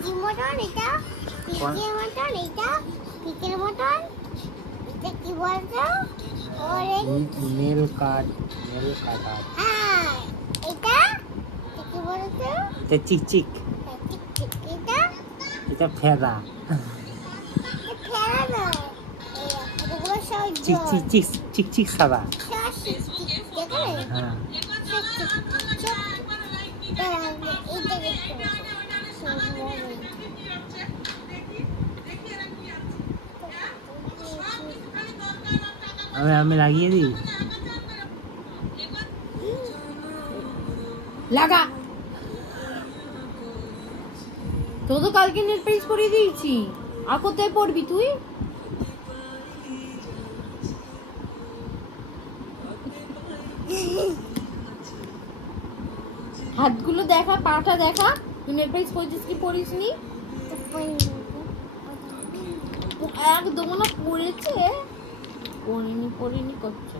peachy mutton এটা peachy mutton এটা পিচের মটন এটা কি বলছো অরেঞ্জ নেল কাটার হ্যাঁ এটা কি বলছো এটা চিকচিক এটা এটা ফেদা ফেরা না এগুলো সব চিকচিক সাদা হ্যাঁ আমি লাগিয়ে দিই লাগা তো কালকে নেল পেইন্ট করিয়ে দিয়েছি আর কোথায় পড়বি তুই হাতগুলো দেখা পাটা দেখা তুই নেল পেইন্ট করেছিস কি পড়িসনি একদম না পড়েছে পড়িনি করছে